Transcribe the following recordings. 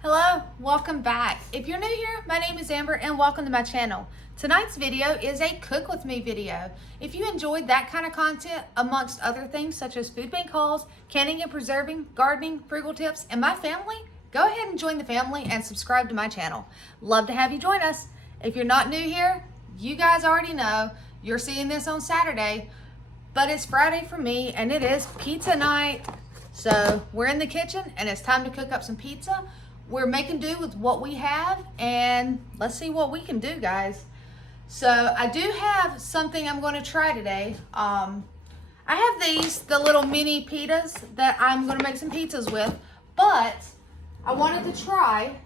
Hello, welcome back. If you're new here, my name is Amber and welcome to my channel. Tonight's video is a cook with me video. If you enjoyed that kind of content, amongst other things such as food bank hauls, canning and preserving, gardening, frugal tips, and my family, go ahead and join the family and subscribe to my channel. Love to have you join us. If you're not new here, you guys already know you're seeing this on Saturday, but it's Friday for me and it is pizza night. So we're in the kitchen and it's time to cook up some pizza. We're making do with what we have and let's see what we can do, guys. So I do have something I'm going to try today. I have the little mini pitas that I'm going to make some pizzas with, but I wanted to try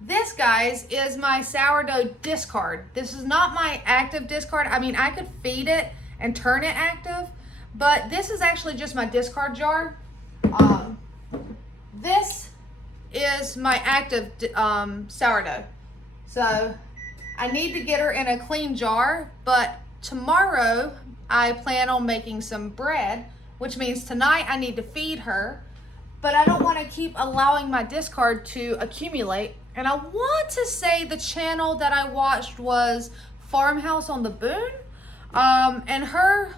this, guys, is my sourdough discard. This is not my active discard. I mean, I could feed it and turn it active, but this is actually just my discard jar. This is my active sourdough. So I need to get her in a clean jar, but tomorrow I plan on making some bread, which means tonight I need to feed her, but I don't want to keep allowing my discard to accumulate. And I want to say the channel that I watched was Farmhouse on the Boone, and her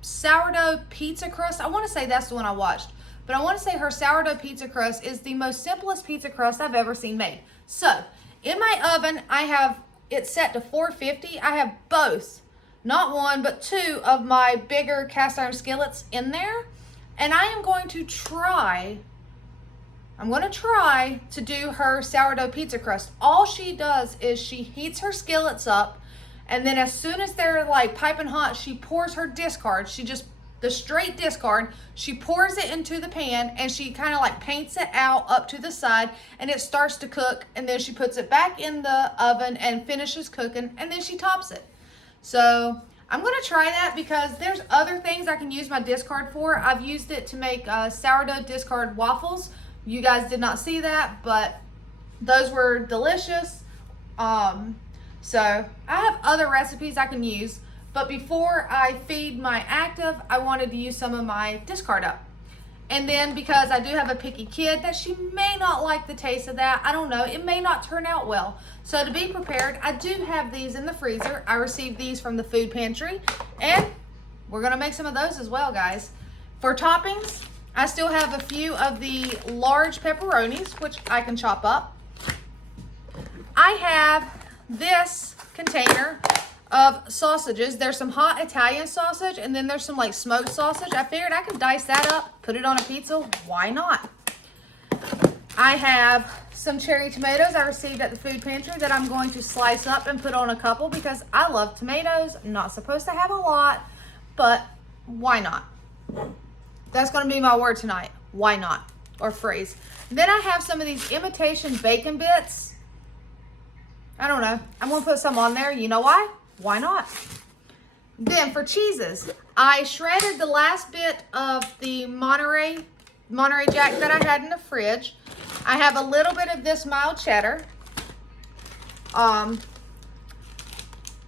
sourdough pizza crust, I want to say that's the one I watched. But I want to say her sourdough pizza crust is the most simplest pizza crust I've ever seen made. So, in my oven, I have it set to 450. I have both, not one, but two of my bigger cast iron skillets in there. And I am going to try to do her sourdough pizza crust. All she does is she heats her skillets up, and then as soon as they're like piping hot, she pours her discard. The straight discard, she pours it into the pan and she kind of like paints it out up to the side and it starts to cook, and then she puts it back in the oven and finishes cooking, and then she tops it. So I'm going to try that because there's other things I can use my discard for. I've used it to make sourdough discard waffles. You guys did not see that, but those were delicious. So I have other recipes I can use. But before I feed my active, I wanted to use some of my discard up. And then because I do have a picky kid that she may not like the taste of that, I don't know, it may not turn out well. So to be prepared, I do have these in the freezer. I received these from the food pantry and we're gonna make some of those as well, guys. For toppings, I still have a few of the large pepperonis, which I can chop up. I have this container of sausages. There's some hot Italian sausage and then there's some like smoked sausage. I figured I could dice that up, put it on a pizza. Why not? I have some cherry tomatoes I received at the food pantry that I'm going to slice up and put on a couple because I love tomatoes. I'm not supposed to have a lot, but why not? That's going to be my word tonight. Why not? Or phrase. Then I have some of these imitation bacon bits. I don't know. I'm going to put some on there. You know why? Why not? Then for cheeses, I shredded the last bit of the Monterey Jack that I had in the fridge. I have a little bit of this mild cheddar.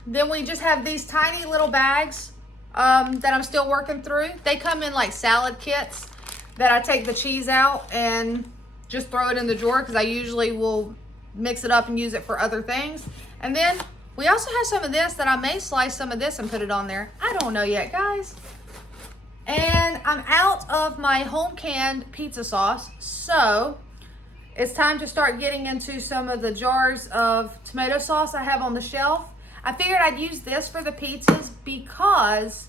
Then we just have these tiny little bags that I'm still working through. They come in like salad kits that I take the cheese out and just throw it in the drawer because I usually will mix it up and use it for other things. And then we also have some of this that I may slice some of this and put it on there. I don't know yet, guys. And I'm out of my home canned pizza sauce, so it's time to start getting into some of the jars of tomato sauce I have on the shelf. I figured I'd use this for the pizzas because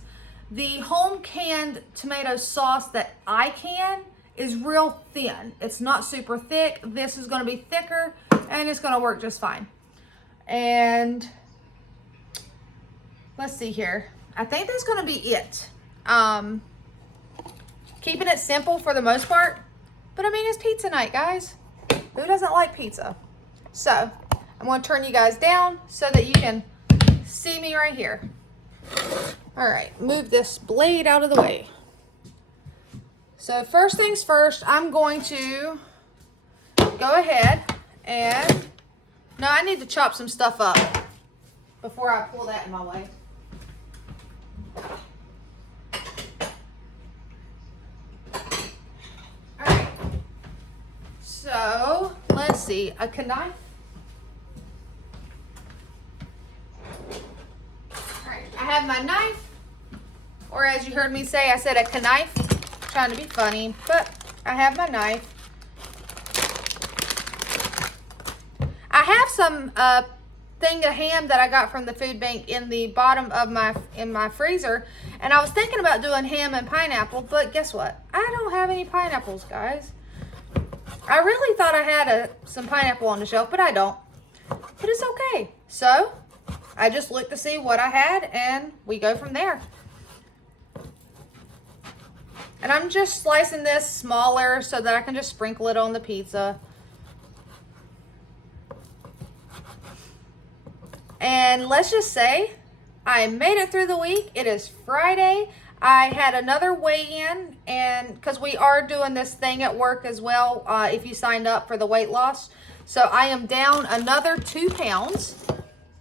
the home canned tomato sauce that I can is real thin. It's not super thick. This is going to be thicker and it's going to work just fine. And let's see here. I think that's going to be it. Keeping it simple for the most part. But I mean, it's pizza night, guys. Who doesn't like pizza? So I'm going to turn you guys down so that you can see me right here. All right, move this blade out of the way. So first things first, I'm going to go ahead and, no, I need to chop some stuff up before I pull that in my way. All right. So let's let's see, a knife. All right, I have my knife, or as you heard me say, I said a knife. Trying to be funny, but I have my knife. I have some thing of ham that I got from the food bank in the bottom of my freezer, and I was thinking about doing ham and pineapple, but guess what? I don't have any pineapples, guys. I really thought I had some pineapple on the shelf, but I don't. But it's okay. So I just looked to see what I had, and we go from there. And I'm just slicing this smaller so that I can just sprinkle it on the pizza. And let's just say I made it through the week. It is Friday. I had another weigh-in, and because we are doing this thing at work as well, if you signed up for the weight loss. So I am down another 2 pounds.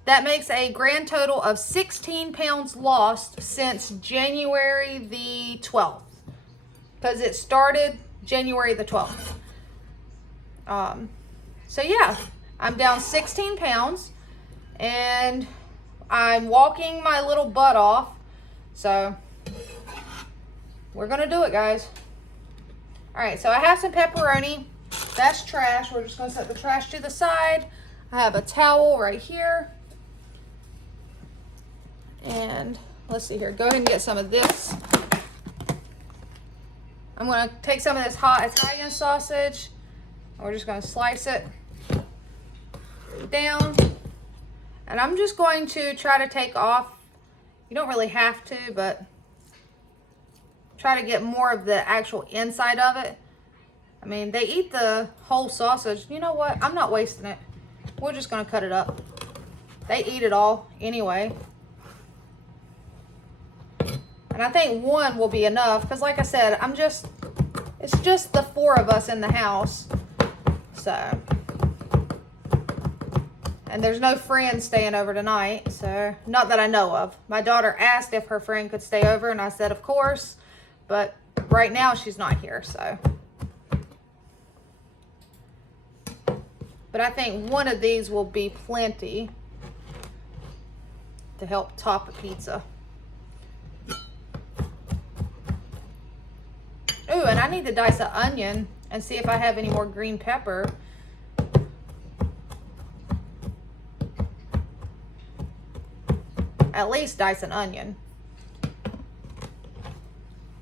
That makes a grand total of 16 pounds lost since January the 12th. Because it started January the 12th. So yeah, I'm down 16 pounds. And I'm walking my little butt off. So we're gonna do it, guys. All right, so I have some pepperoni. That's trash. We're just gonna set the trash to the side. I have a towel right here. And let's see here, go ahead and get some of this. I'm gonna take some of this hot Italian sausage. We're just gonna slice it down. And I'm just going to try to take off, you don't really have to, but try to get more of the actual inside of it. I mean, they eat the whole sausage. You know what? I'm not wasting it. We're just going to cut it up. They eat it all anyway. And I think one will be enough because like I said, it's just the 4 of us in the house. So, and there's no friend staying over tonight. So, not that I know of. My daughter asked if her friend could stay over and I said, of course. But right now she's not here, so. But I think one of these will be plenty to help top a pizza. Ooh, and I need to dice an onion and see if I have any more green pepper. At least dice an onion.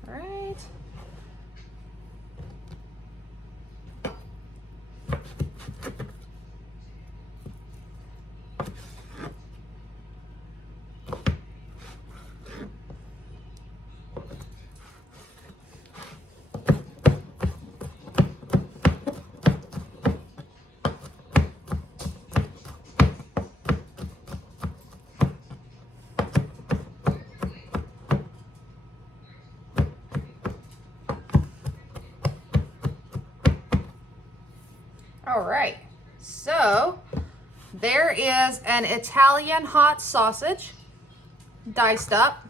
All right. All right, so there is an Italian hot sausage diced up.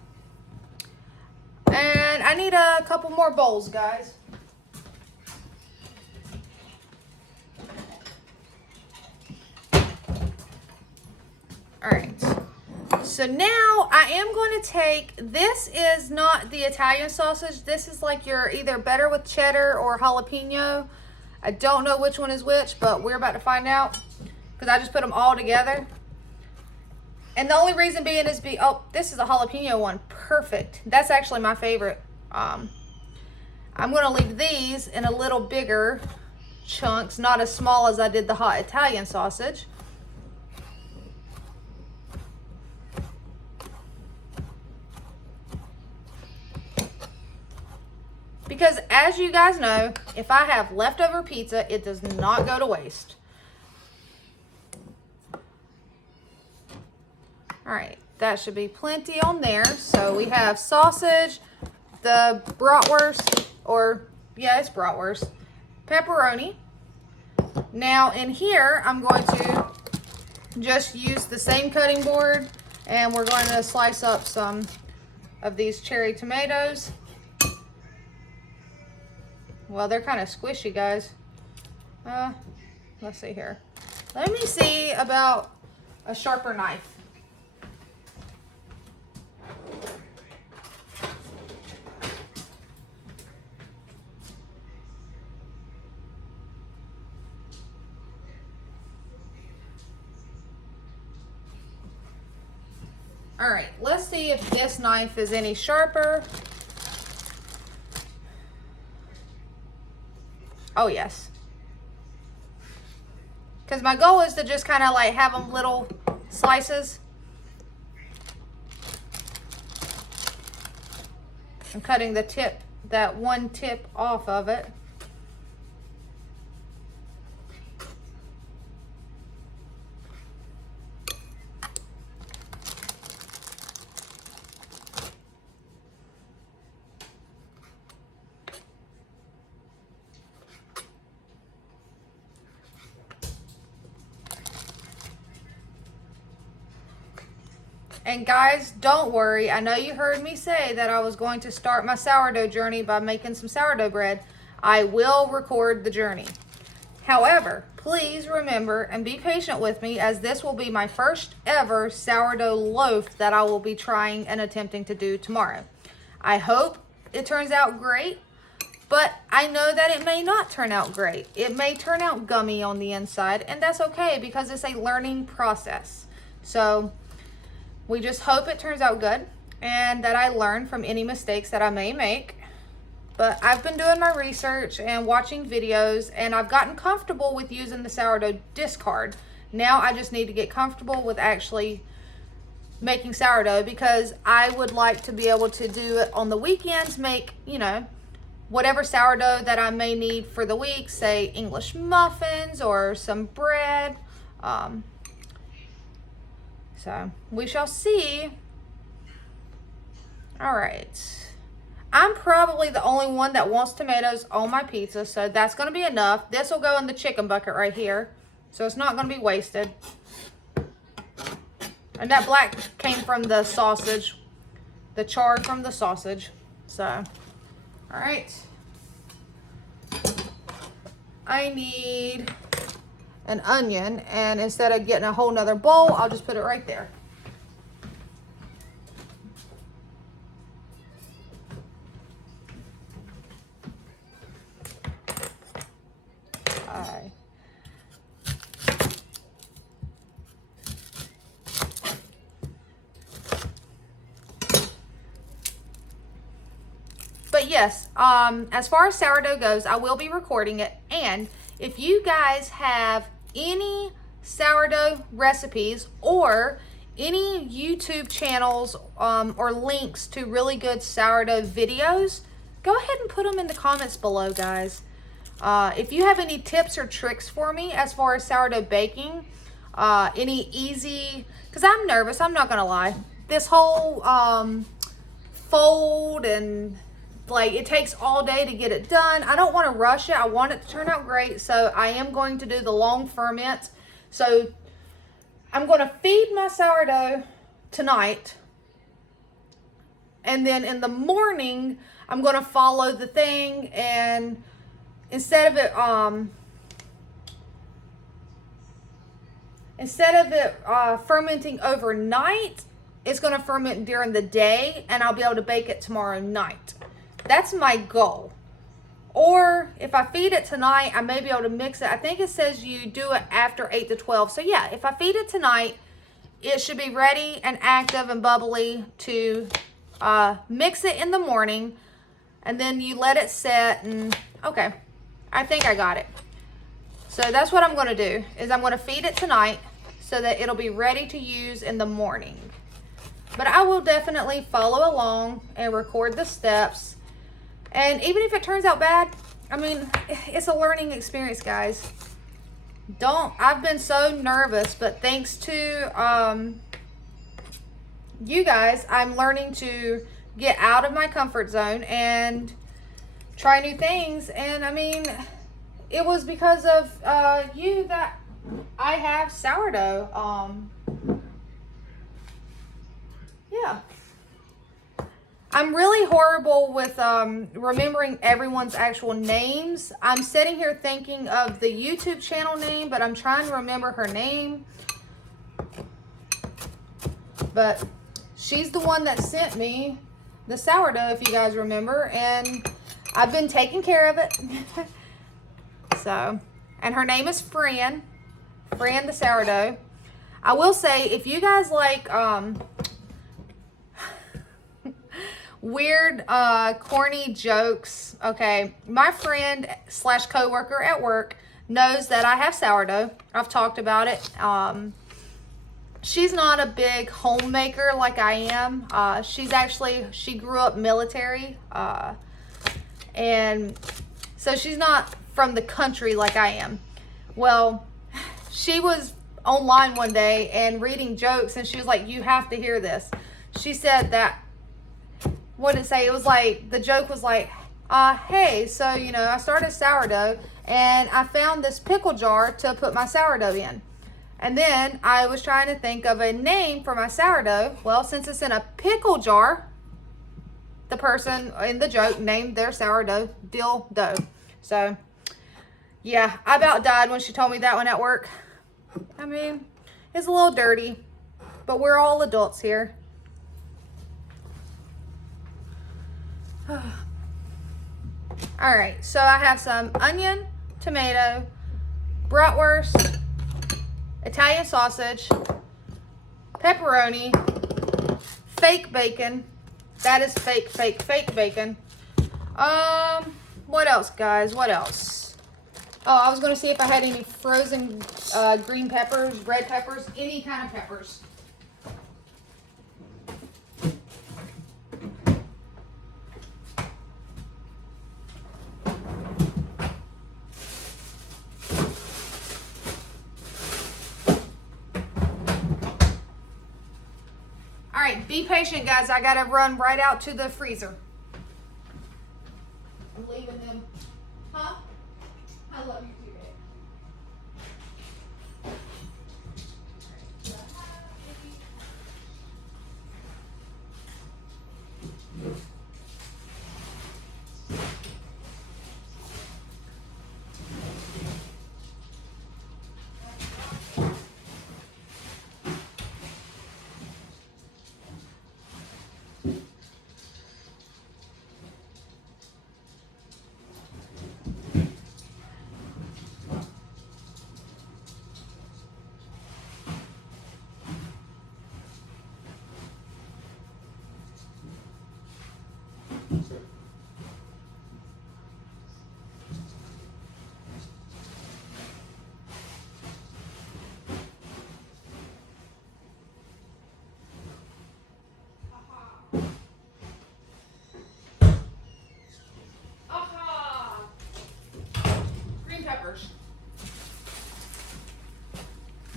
And I need a couple more bowls, guys. All right, so now I am going to take, this is not the Italian sausage. This is like your either better with cheddar or jalapeno. I don't know which one is which, but we're about to find out because I just put them all together. And the only reason being is oh, this is a jalapeno one. Perfect. That's actually my favorite. I'm going to leave these in a little bigger chunks, not as small as I did the hot Italian sausage. Because as you guys know, if I have leftover pizza, it does not go to waste. All right, that should be plenty on there. So we have sausage, the bratwurst, or yeah, it's bratwurst, pepperoni. Now in here, I'm going to just use the same cutting board and we're going to slice up some of these cherry tomatoes. Well, they're kind of squishy, guys. let's see here. Let me see about a sharper knife. All right, let's see if this knife is any sharper. Oh, yes. Because my goal is to just kind of like have them little slices. I'm cutting the tip, that one tip off of it. And guys, don't worry. I know you heard me say that I was going to start my sourdough journey by making some sourdough bread. I will record the journey. However, please remember and be patient with me, as this will be my first ever sourdough loaf that I will be trying and attempting to do tomorrow. I hope it turns out great, but I know that it may not turn out great. It may turn out gummy on the inside, and that's okay because it's a learning process. So we just hope it turns out good and that I learn from any mistakes that I may make. But I've been doing my research and watching videos, and I've gotten comfortable with using the sourdough discard. Now I just need to get comfortable with actually making sourdough, because I would like to be able to do it on the weekends, make, you know, whatever sourdough that I may need for the week, say English muffins or some bread. So we shall see. All right. I'm probably the only one that wants tomatoes on my pizza, so that's going to be enough. This will go in the chicken bucket right here, so it's not going to be wasted. And that black came from the sausage, the char from the sausage. So, all right. I need an onion, and instead of getting a whole nother bowl, I'll just put it right there. All right. But yes, as far as sourdough goes, I will be recording it, and if you guys have any sourdough recipes or any YouTube channels or links to really good sourdough videos, go ahead and put them in the comments below, guys. If you have any tips or tricks for me as far as sourdough baking, any easy, because I'm nervous, I'm not gonna lie. This whole fold and like it takes all day to get it done. I don't want to rush it. I want it to turn out great. So I am going to do the long ferment. So I'm going to feed my sourdough tonight. And then in the morning, I'm going to follow the thing. And instead of it fermenting overnight, it's going to ferment during the day, and I'll be able to bake it tomorrow night. That's my goal. Or if I feed it tonight, I may be able to mix it. I think it says you do it after 8 to 12. So yeah, if I feed it tonight, it should be ready and active and bubbly to mix it in the morning. And then you let it set, and okay, I think I got it. So that's what I'm going to do, is I'm going to feed it tonight so that it'll be ready to use in the morning. But I will definitely follow along and record the steps. And even if it turns out bad, I mean, it's a learning experience, guys. I've been so nervous, but thanks to you guys, I'm learning to get out of my comfort zone and try new things. And I mean, it was because of you that I have sourdough. Yeah. I'm really horrible with remembering everyone's actual names. I'm sitting here thinking of the YouTube channel name, but I'm trying to remember her name. But she's the one that sent me the sourdough, if you guys remember, and I've been taking care of it. So, and her name is Fran the sourdough. I will say, if you guys like weird, corny jokes, okay, my friend slash coworker at work knows that I have sourdough. I've talked about it. She's not a big homemaker like I am. She grew up military, and so she's not from the country like I am. Well, she was online one day and reading jokes, and she was like, you have to hear this. She said that, what did it say? It was like, the joke was like, hey, so, you know, I started sourdough, and I found this pickle jar to put my sourdough in. And then I was trying to think of a name for my sourdough. Well, since it's in a pickle jar, the person in the joke named their sourdough dill dough. So, yeah, I about died when she told me that one at work. I mean, it's a little dirty, but we're all adults here. All right, so I have some onion, tomato, bratwurst, Italian sausage, pepperoni, fake bacon. That is fake bacon. What else, guys? What else? Oh, I was going to see if I had any frozen green peppers, red peppers, any kind of peppers. All right, be patient, guys. I got to run right out to the freezer. I'm leaving them. Huh? I love you too, babe.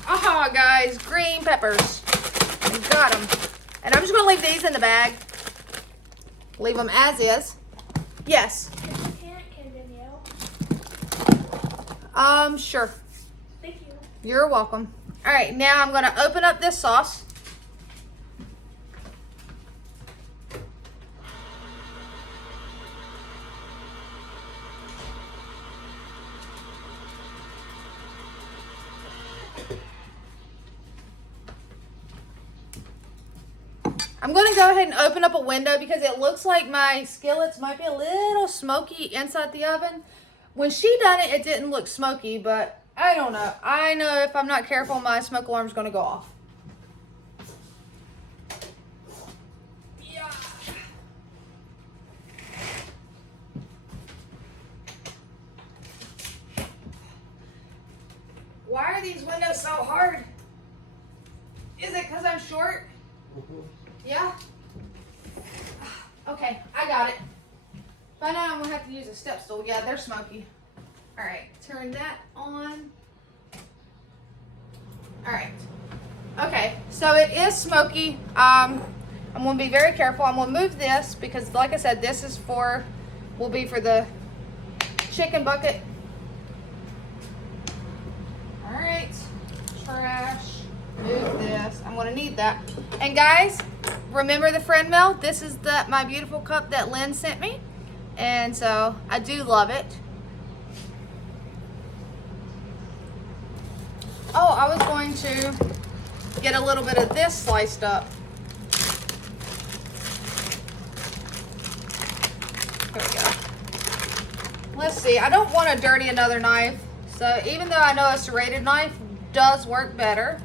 Aha, guys, green peppers. I got them. And I'm just going to leave these in the bag. Leave them as is. Yes. Sure. Thank you. You're welcome. All right, now I'm going to open up this sauce. I'm going to go ahead and open up a window because it looks like my skillets might be a little smoky inside the oven. When she done it, it didn't look smoky, but I don't know. I know if I'm not careful, my smoke alarm's going to go off. Yeah. Why are these windows so hard? Is it because I'm short? Yeah? Okay, I got it. By now I'm going to have to use a step stool. Yeah, they're smoky. Alright, turn that on. Alright. Okay, so it is smoky. I'm going to be very careful. I'm going to move this because, like I said, this is will be for the chicken bucket. Alright, trash. Move this. I'm going to need that. And guys, remember the friend mail? This is my beautiful cup that Lynn sent me. And so I do love it. Oh, I was going to get a little bit of this sliced up. Here we go. Let's see. I don't want to dirty another knife. So even though I know a serrated knife does work better,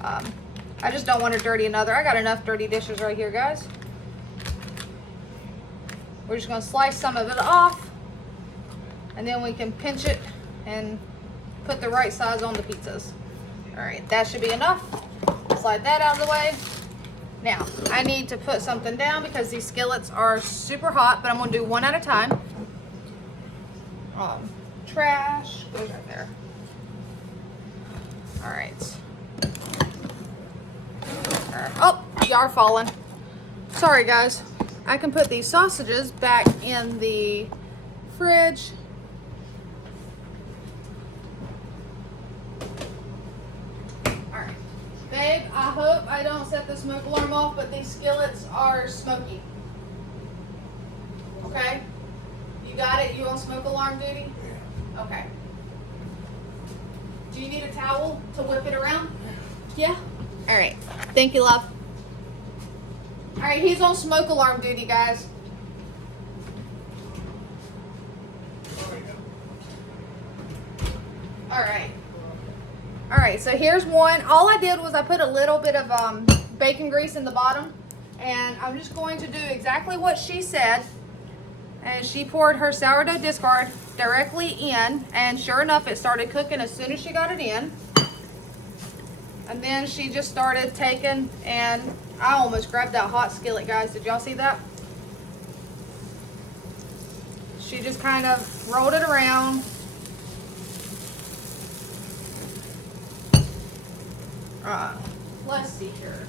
I just don't want to dirty another. I got enough dirty dishes right here, guys. We're just going to slice some of it off, and then we can pinch it and put the right size on the pizzas. All right, that should be enough. Slide that out of the way. Now, I need to put something down because these skillets are super hot, but I'm going to do one at a time. Trash goes right there. All right. Oh, you are falling. Sorry, guys. I can put these sausages back in the fridge. Alright. Babe, I hope I don't set the smoke alarm off, but these skillets are smoky. Okay? You got it? You on smoke alarm duty? Yeah. Okay. Do you need a towel to whip it around? Yeah? Alright. Thank you, love. Alright, he's on smoke alarm duty, guys. Alright. Alright, so here's one. All I did was I put a little bit of bacon grease in the bottom. And I'm just going to do exactly what she said. And she poured her sourdough discard directly in. And sure enough, it started cooking as soon as she got it in. And then she just started taking, and I almost grabbed that hot skillet, guys. Did y'all see that? She just kind of rolled it around. Let's see here.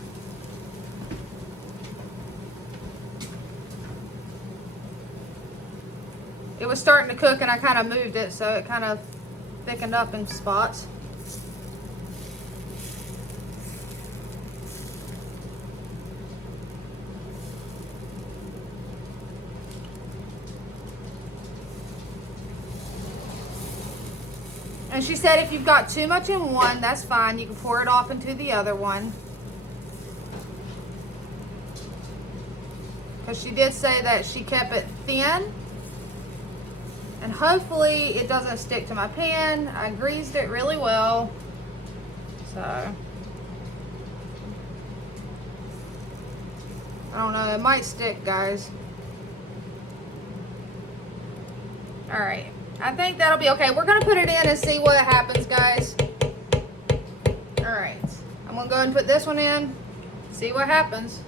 It was starting to cook and I kind of moved it, so it kind of thickened up in spots. And she said if you've got too much in one, that's fine. You can pour it off into the other one. Because she did say that she kept it thin. And hopefully it doesn't stick to my pan. I greased it really well. So, I don't know. It might stick, guys. Alright. I think that'll be okay. We're going to put it in and see what happens, guys. Alright. I'm going to go ahead and put this one in. See what happens.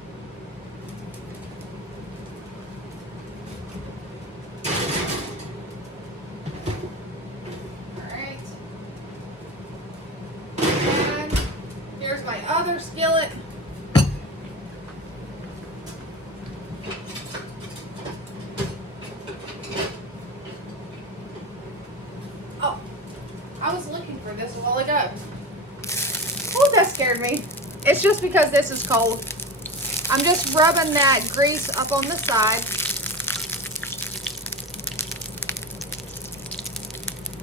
Alright. And here's my other skillet. I was looking for this a while ago. Oh, that scared me. It's just because this is cold. I'm just rubbing that grease up on the side.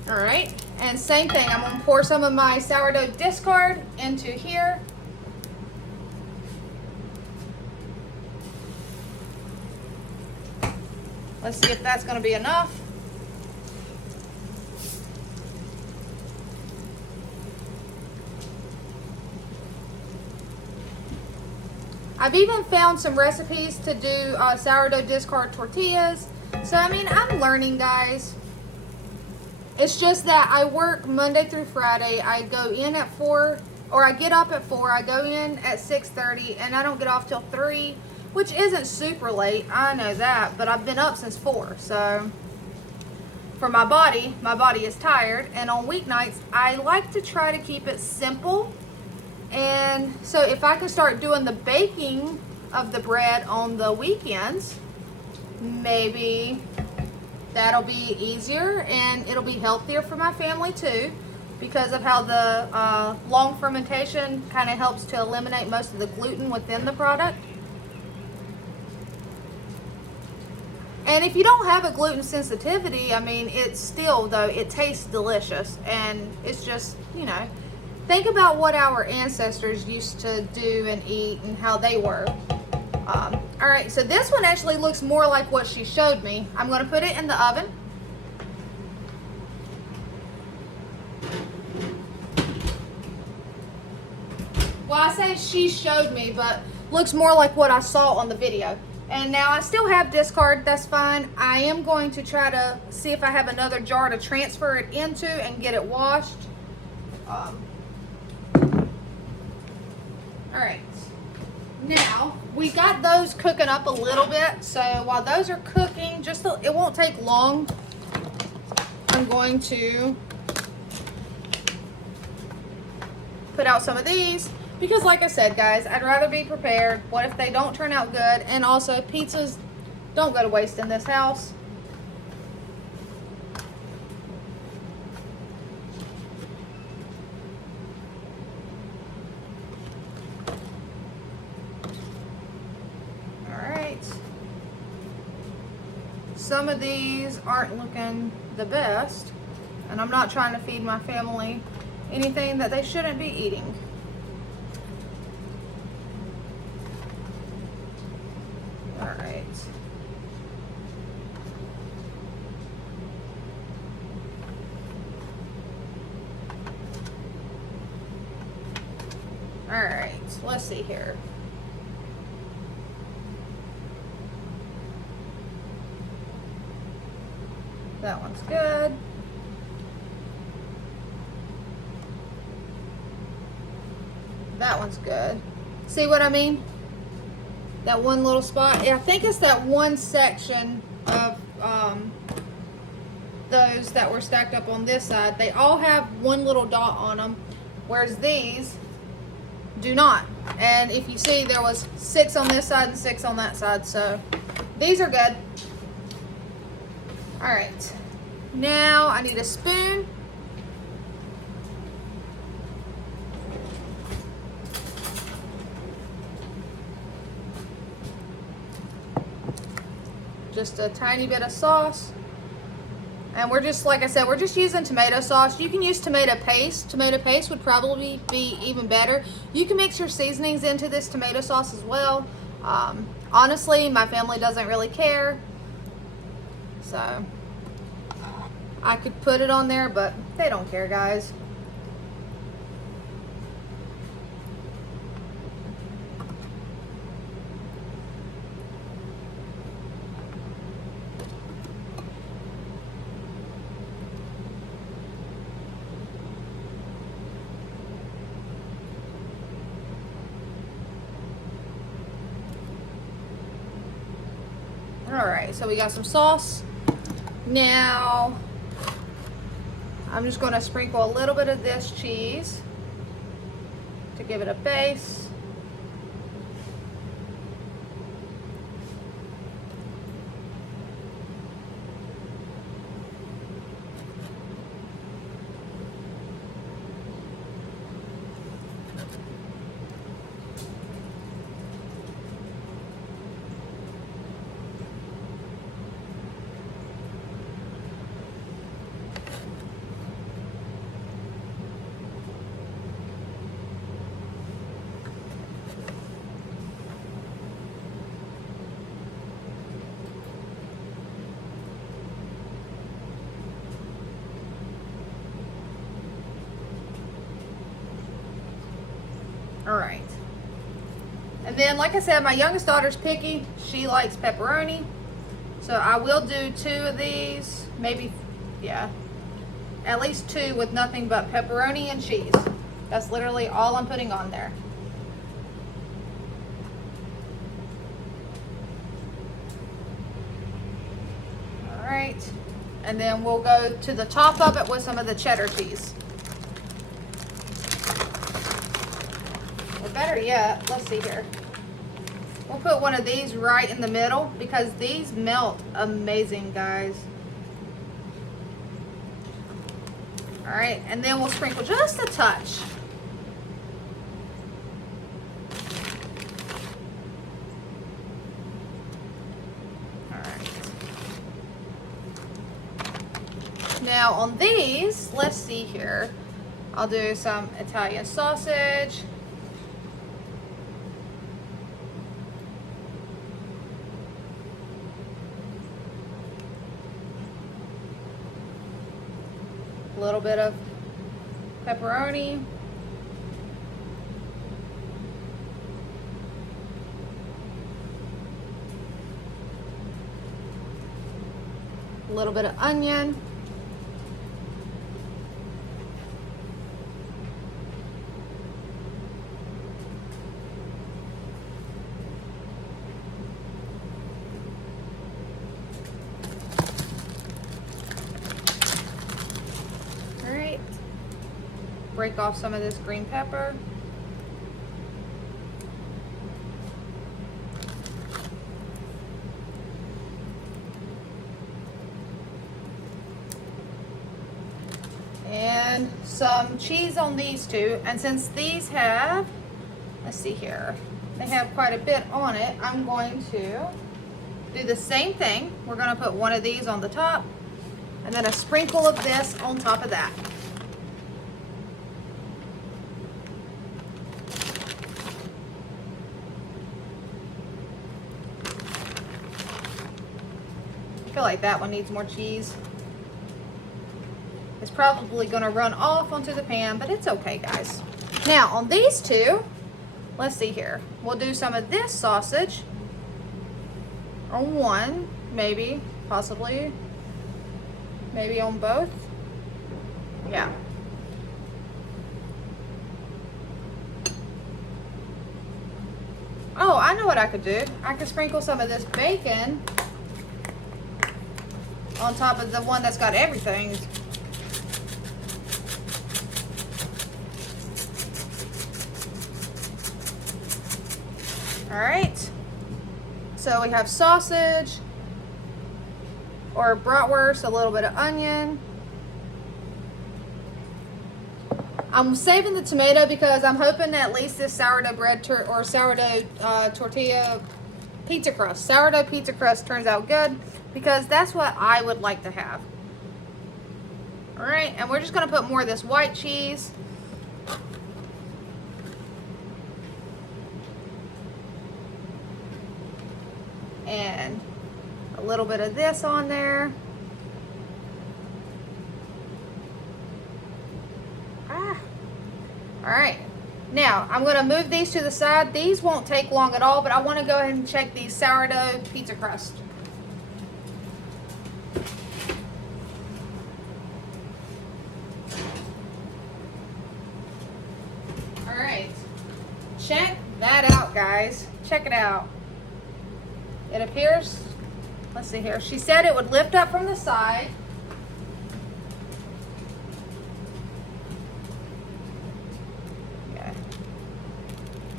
All right, and same thing. I'm gonna pour some of my sourdough discard into here. Let's see if that's gonna be enough. I've even found some recipes to do sourdough discard tortillas. So, I mean, I'm learning, guys. It's just that I work Monday through Friday. I go in at 4, or I get up at 4. I go in at 6:30, and I don't get off till 3, which isn't super late. I know that, but I've been up since 4. So, for my body is tired. And on weeknights, I like to try to keep it simple. And so if I can start doing the baking of the bread on the weekends, maybe that'll be easier and it'll be healthier for my family too, because of how the long fermentation kind of helps to eliminate most of the gluten within the product. And if you don't have a gluten sensitivity, I mean, it's still, though, it tastes delicious. And it's just, you know, think about what our ancestors used to do and eat and how they were. All right, so this one actually looks more like what she showed me. I'm going to put it in the oven. Well, I say she showed me, but looks more like what I saw on the video. And now I still have discard, that's fine. I am going to try to see if I have another jar to transfer it into and get it washed. All right. Now, we got those cooking up a little bit. So while those are cooking, it won't take long. I'm going to put out some of these. Because like I said, guys, I'd rather be prepared. What if they don't turn out good? And also, pizzas don't go to waste in this house. All right. Some of these aren't looking the best. And I'm not trying to feed my family anything that they shouldn't be eating. All right, let's see here. That one's good. That one's good. See what I mean? That one little spot. Yeah, I think it's that one section of those that were stacked up on this side. They all have one little dot on them, whereas these do not. And if you see, there was 6 on this side and 6 on that side, so these are good. All right, now I need a spoon. Just a tiny bit of sauce. And we're just, like I said, we're just using tomato sauce. You can use tomato paste. Tomato paste would probably be even better. You can mix your seasonings into this tomato sauce as well. Honestly, my family doesn't really care. So, I could put it on there, but they don't care, guys. All right, so we got some sauce. Now, I'm just going to sprinkle a little bit of this cheese to give it a base. All right. And then, like I said, my youngest daughter's picky. She likes pepperoni. So I will do 2 of these. Maybe, yeah, at least 2 with nothing but pepperoni and cheese. That's literally all I'm putting on there. All right. And then we'll go to the top of it with some of the cheddar cheese. Better yet, let's see here. We'll put one of these right in the middle because these melt amazing, guys. All right, and then we'll sprinkle just a touch. All right. Now on these, let's see here. I'll do some Italian sausage. A little bit of pepperoni. A little bit of onion. All right. Break off some of this green pepper. And some cheese on these two. And since these have, let's see here, they have quite a bit on it, I'm going to do the same thing. We're going to put one of these on the top and then a sprinkle of this on top of that. I feel like that one needs more cheese. It's probably going to run off onto the pan, but it's okay, guys. Now, on these two, let's see here. We'll do some of this sausage on one, maybe, possibly, maybe on both. Yeah. Oh, I know what I could do. I could sprinkle some of this bacon on top of the one that's got everything. All right, so we have sausage or bratwurst, a little bit of onion. I'm saving the tomato because I'm hoping at least this sourdough bread or sourdough tortilla pizza crust, sourdough pizza crust turns out good because that's what I would like to have. All right, and we're just gonna put more of this white cheese. And a little bit of this on there. All right. Now, I'm going to move these to the side. These won't take long at all, but I want to go ahead and check the sourdough pizza crust. All right. Check that out, guys. Check it out. It appears, let's see here. She said it would lift up from the side. Okay.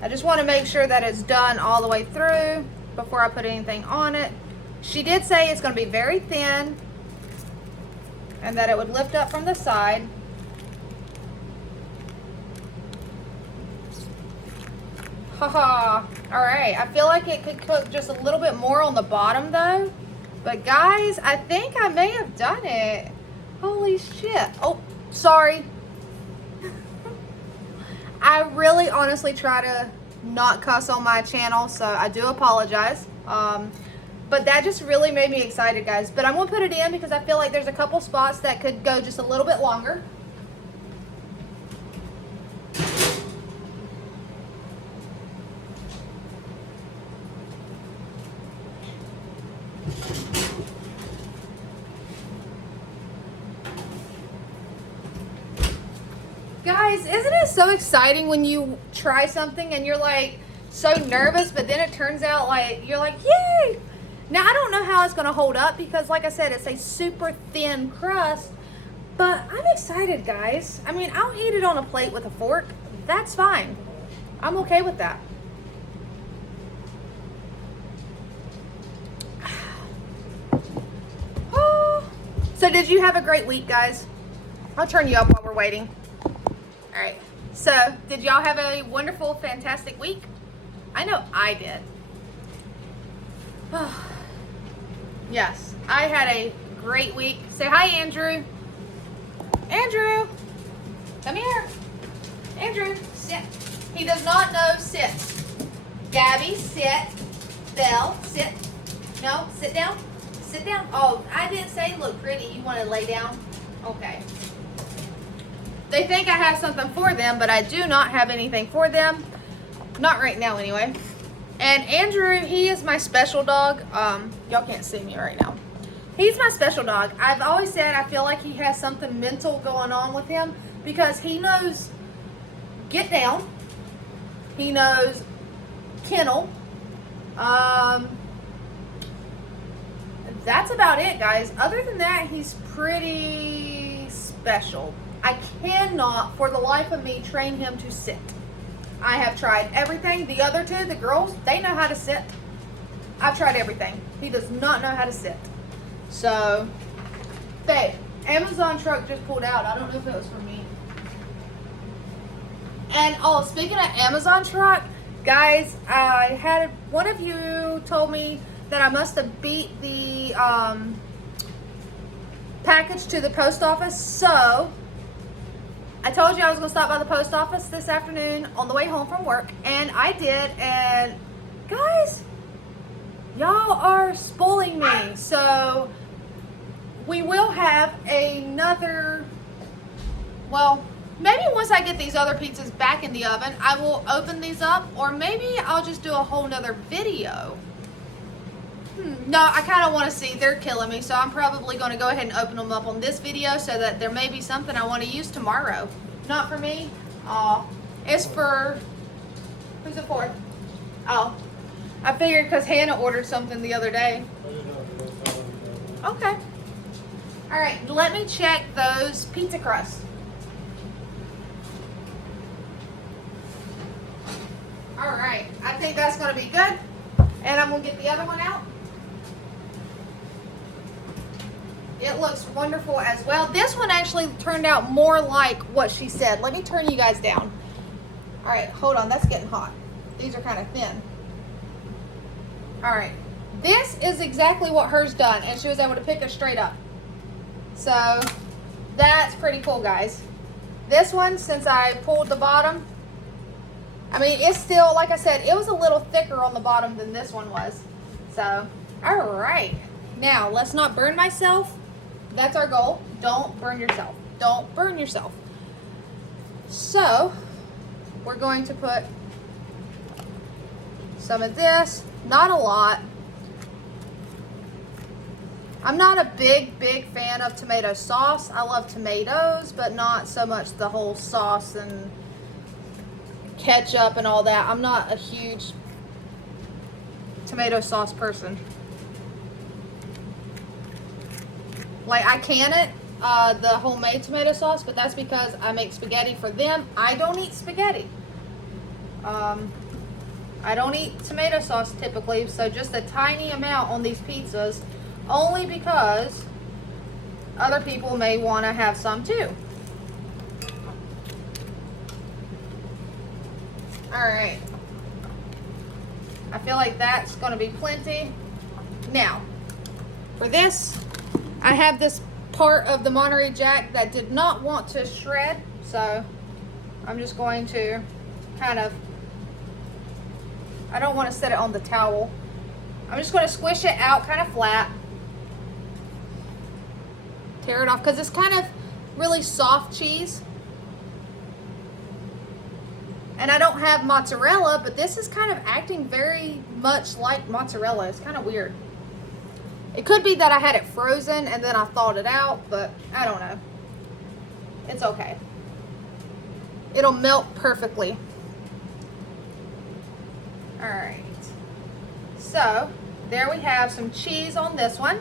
I just want to make sure that it's done all the way through before I put anything on it. She did say it's going to be very thin and that it would lift up from the side. Haha. All right, I feel like it could cook just a little bit more on the bottom though. But guys, I think I may have done it. Holy shit. Oh, sorry. I really honestly try to not cuss on my channel, so I do apologize. But that just really made me excited, guys. But I'm gonna put it in because I feel like there's a couple spots that could go just a little bit longer. Guys, isn't it so exciting when you try something and you're like so nervous, but then it turns out like you're like, yay! Now I don't know how it's gonna hold up because like I said, it's a super thin crust, but I'm excited, guys. I mean, I'll eat it on a plate with a fork. That's fine. I'm okay with that. So did you have a great week, guys? I'll turn you up while we're waiting. All right, so did y'all have a wonderful, fantastic week? I know I did. Yes, I had a great week. Say hi, Andrew. Andrew, come here. Andrew, sit. He does not know sit. Gabby, sit. Belle, sit. No, sit down. Sit down. Oh, I didn't say look pretty. You want to lay down? Okay. They think I have something for them, but I do not have anything for them. Not right now, anyway. And Andrew, he is my special dog. Y'all can't see me right now. He's my special dog. I've always said I feel like he has something mental going on with him because he knows get down. He knows kennel. That's about it, guys. Other than that, he's pretty special. I cannot, for the life of me, train him to sit. I have tried everything. The other two, the girls, they know how to sit. I've tried everything. He does not know how to sit. So, babe, Amazon truck just pulled out. I don't know if it was for me. And, oh, speaking of Amazon truck, guys, I had one of you told me that I must have beat the package to the post office. So, I told you I was going to stop by the post office this afternoon on the way home from work. And I did. And, guys, y'all are spoiling me. So, we will have another, well, maybe once I get these other pizzas back in the oven, I will open these up. Or maybe I'll just do a whole nother video. No, I kind of want to see. They're killing me. So I'm probably going to go ahead and open them up on this video so that there may be something I want to use tomorrow. Not for me. Oh, it's for, who's it for? Oh, I figured because Hannah ordered something the other day. Okay. All right, let me check those pizza crusts. All right, I think that's going to be good. And I'm going to get the other one out. It looks wonderful as well. This one actually turned out more like what she said. Let me turn you guys down. All right, hold on. That's getting hot. These are kind of thin. All right. This is exactly what hers done, and she was able to pick it straight up. So that's pretty cool, guys. This one, since I pulled the bottom, I mean, it's still, like I said, it was a little thicker on the bottom than this one was. So, all right. Now, let's not burn myself. That's our goal. Don't burn yourself. Don't burn yourself. So, we're going to put some of this. Not a lot. I'm not a big fan of tomato sauce. I love tomatoes, but not so much the whole sauce and ketchup and all that. I'm not a huge tomato sauce person. Like, I can it, the homemade tomato sauce, but that's because I make spaghetti for them. I don't eat spaghetti. I don't eat tomato sauce typically, so just a tiny amount on these pizzas, only because other people may want to have some too. Alright. I feel like that's going to be plenty. Now, for this, I have this part of the Monterey Jack that did not want to shred, so I'm just going to kind of, I don't want to set it on the towel. I'm just going to squish it out kind of flat. Tear it off because it's kind of really soft cheese. And I don't have mozzarella, but this is kind of acting very much like mozzarella. It's kind of weird. It could be that I had it frozen and then I thawed it out, but I don't know. It's okay. It'll melt perfectly. All right. So, there we have some cheese on this one.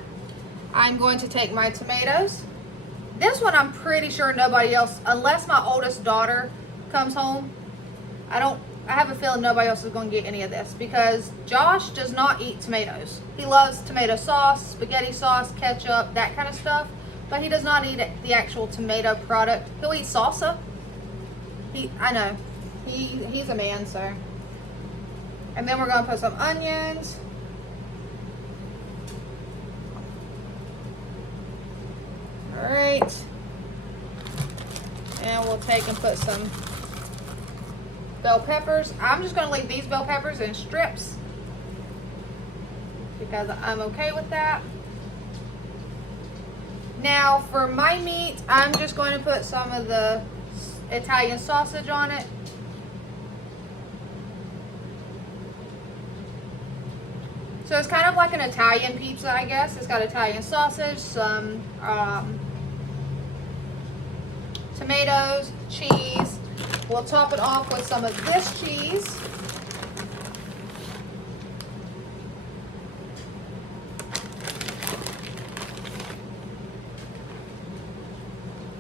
I'm going to take my tomatoes. This one I'm pretty sure nobody else, unless my oldest daughter comes home, I have a feeling nobody else is going to get any of this because Josh does not eat tomatoes. He loves tomato sauce, spaghetti sauce, ketchup, that kind of stuff, but he does not eat the actual tomato product. He'll eat salsa. I know. He's a man, so. And then we're going to put some onions. All right. And we'll take and put some bell peppers. I'm just going to leave these bell peppers in strips because I'm okay with that. Now for my meat, I'm just going to put some of the Italian sausage on it. So it's kind of like an Italian pizza, I guess. It's got Italian sausage, some tomatoes, cheese. We'll top it off with some of this cheese.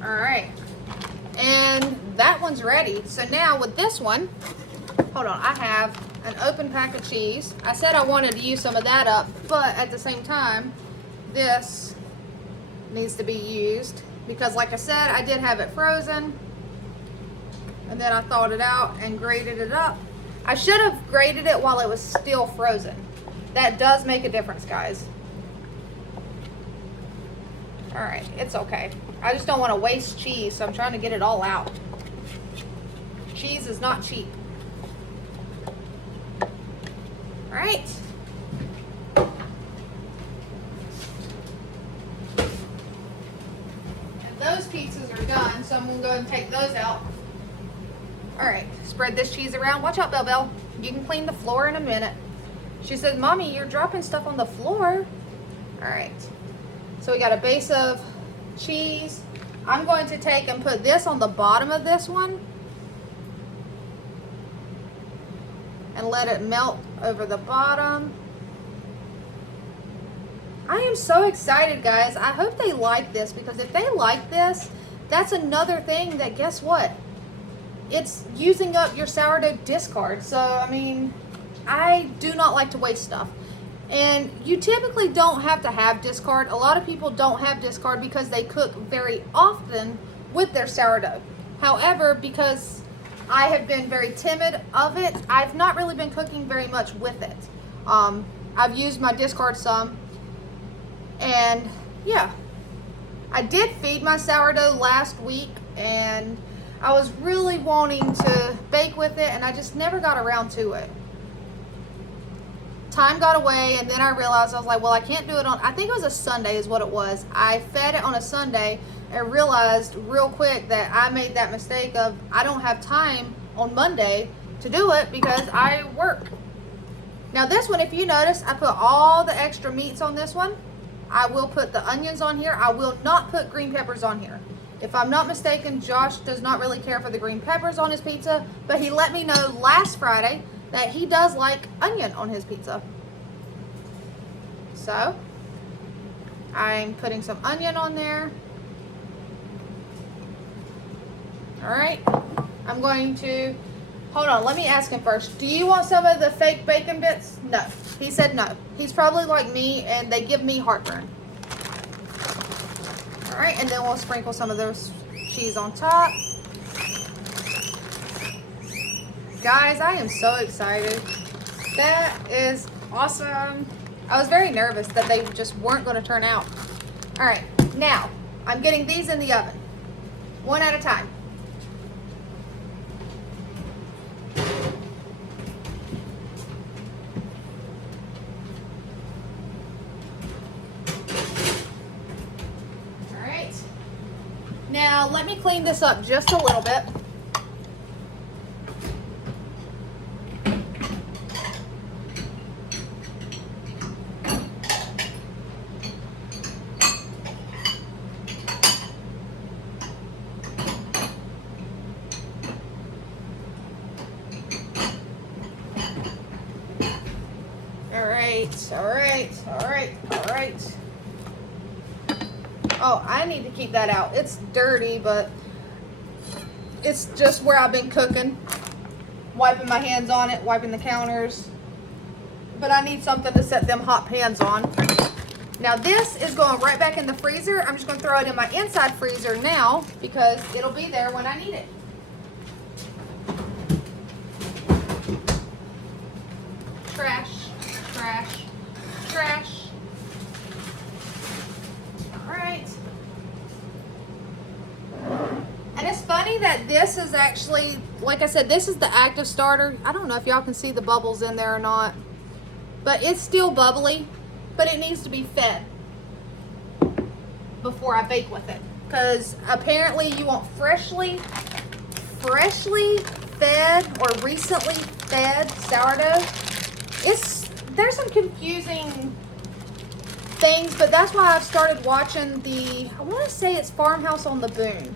All right, and that one's ready. So now with this one, hold on, I have an open pack of cheese. I said I wanted to use some of that up, but at the same time, this needs to be used because like I said, I did have it frozen and then I thawed it out and grated it up. I should have grated it while it was still frozen. That does make a difference, guys. All right, it's okay. I just don't want to waste cheese, so I'm trying to get it all out. Cheese is not cheap. All right. And those pizzas are done, so I'm going to go ahead and take those out. All right, spread this cheese around. Watch out, Belle Belle. You can clean the floor in a minute. She said, Mommy, you're dropping stuff on the floor. All right. So we got a base of cheese. I'm going to take and put this on the bottom of this one and let it melt over the bottom. I am so excited, guys. I hope they like this because if they like this, that's another thing that, guess what? It's using up your sourdough discard. So, I mean, I do not like to waste stuff. And you typically don't have to have discard. A lot of people don't have discard because they cook very often with their sourdough. However, because I have been very timid of it, I've not really been cooking very much with it. I've used my discard some. And yeah, I did feed my sourdough last week and I was really wanting to bake with it and I just never got around to it. Time got away and then I realized, I was like, well, I can't do it on, I think it was a Sunday is what it was. I fed it on a Sunday and realized real quick that I made that mistake of I don't have time on Monday to do it because I work. Now this one, if you notice, I put all the extra meats on this one. I will put the onions on here. I will not put green peppers on here. If I'm not mistaken, Josh does not really care for the green peppers on his pizza, but he let me know last Friday that he does like onion on his pizza. So I'm putting some onion on there. All right, I'm going to, hold on, let me ask him first. Do you want some of the fake bacon bits? No, he said no. He's probably like me and they give me heartburn. All right, and then we'll sprinkle some of those cheese on top. Guys, I am so excited. That is awesome. I was very nervous that they just weren't going to turn out. All right, now I'm getting these in the oven, one at a time. All right, now let me clean this up just a little bit. All right. Oh, I need to keep that out. It's dirty, but it's just where I've been cooking. Wiping my hands on it, wiping the counters. But I need something to set them hot pans on. Now this is going right back in the freezer. I'm just going to throw it in my inside freezer now because it'll be there when I need it. Trash, trash, trash. All right. And it's funny this is actually, like I said, this is the active starter. I don't know if y'all can see the bubbles in there or not, but it's still bubbly, but it needs to be fed before I bake with it. Because apparently you want freshly fed or recently fed sourdough. There's some confusing things, but that's why I've started watching I want to say it's Farmhouse on the Boone.